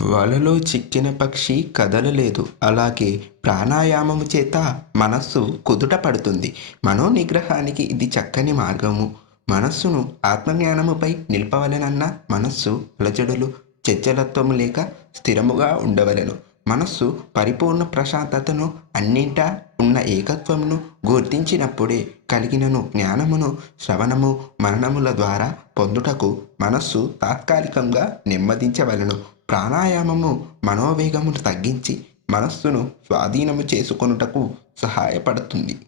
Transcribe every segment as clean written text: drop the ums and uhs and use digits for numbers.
వలలో చిక్కిన పక్షి కదలలేదు. అలాగే ప్రాణాయామము చేత మనస్సు కుదుట పడుతుంది. మనోనిగ్రహానికి ఇది చక్కని మార్గము. మనస్సును ఆత్మజ్ఞానముపై నిలపవలెనన్న మనస్సు అలజడులు, చంచలత్వము లేక స్థిరముగా ఉండవలెను. మనస్సు పరిపూర్ణ ప్రశాంతతను, అన్నింటా ఉన్న ఏకత్వమును గుర్తించినప్పుడే కలిగినను జ్ఞానమును శ్రవణము, మననముల ద్వారా పొందుటకు మనస్సు తాత్కాలికంగా నెమ్మదించవలెను. ప్రాణాయామము మనోవేగమును తగ్గించి మనస్సును స్వాధీనము చేసుకొనుటకు సహాయపడుతుంది.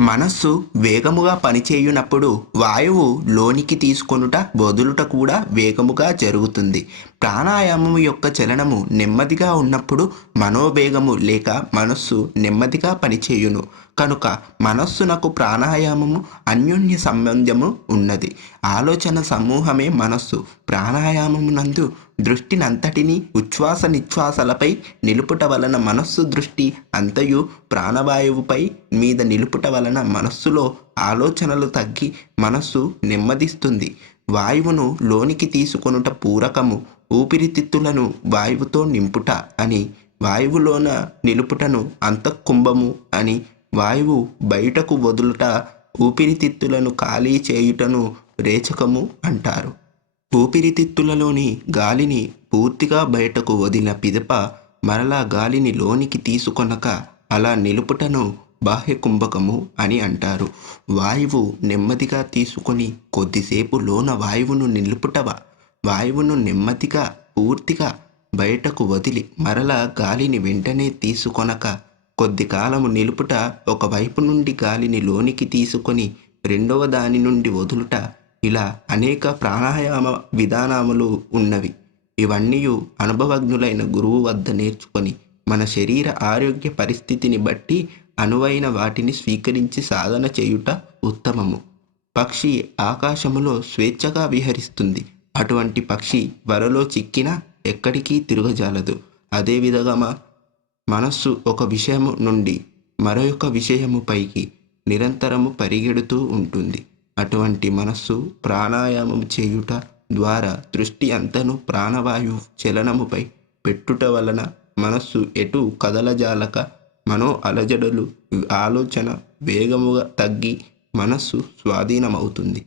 మనస్సు వేగముగా పనిచేయునప్పుడు వాయువు లోనికి తీసుకొనుట, వదులుట కూడా వేగముగా జరుగుతుంది. ప్రాణాయామము యొక్క చలనము నెమ్మదిగా ఉన్నప్పుడు మనోవేగము లేక మనస్సు నెమ్మదిగా పనిచేయును. కనుక మనస్సునకు ప్రాణాయామము అన్యోన్య సంబంధము ఉన్నది. ఆలోచన సమూహమే మనస్సు. ప్రాణాయామమునందు దృష్టినంతటినీ ఉచ్ఛ్వాస నిశ్వాసలపై నిలుపుట వలన మనస్సు దృష్టి అంతయు ప్రాణవాయువుపై మీద నిలుపుట వలన మనస్సులో ఆలోచనలు తగ్గి మనస్సు నెమ్మదిస్తుంది. వాయువును లోనికి తీసుకొనుట పూరకము, ఊపిరితిత్తులను వాయువుతో నింపుట అని, వాయువులోన నిలుపుటను అంతఃకుంభము అని, వాయువు బయటకు వదులుట, ఊపిరితిత్తులను ఖాళీ చేయుటను రేచకము అంటారు. ఊపిరితిత్తులలోని గాలిని పూర్తిగా బయటకు వదిలిన పిదప మరలా గాలిని లోనికి తీసుకొనక అలా నిలుపుటను బాహ్య కుంభకము అని అంటారు. వాయువు నెమ్మదిగా తీసుకొని కొద్దిసేపు లోన వాయువును నిలుపుటవా, వాయువును నెమ్మదిగా పూర్తిగా బయటకు వదిలి మరలా గాలిని వెంటనే తీసుకొనక కొద్ది కాలము నిలుపుట, ఒకవైపు నుండి గాలిని లోనికి తీసుకొని రెండవ దాని నుండి వదులుట, ఇలా అనేక ప్రాణాయామ విధానములు ఉన్నవి. ఇవన్నీయు అనుభవజ్ఞులైన గురువు వద్ద నేర్చుకొని మన శరీర ఆరోగ్య పరిస్థితిని బట్టి అనువైన వాటిని స్వీకరించి సాధన చేయుట ఉత్తమము. పక్షి ఆకాశములో స్వేచ్ఛగా విహరిస్తుంది. అటువంటి పక్షి వలలో చిక్కినా ఎక్కడికి తిరగజాలదు. అదేవిధంగా మనస్సు ఒక విషయము నుండి మరొక విషయము పైకి నిరంతరము పరిగెడుతూ ఉంటుంది. అటువంటి మనస్సు ప్రాణాయామం చేయుట ద్వారా దృష్టి అంతను ప్రాణవాయు చలనముపై పెట్టుట వలన మనస్సు ఎటు కదలజాలక మనో అలజడులు, ఆలోచన వేగముగా తగ్గి మనస్సు స్వాధీనమవుతుంది.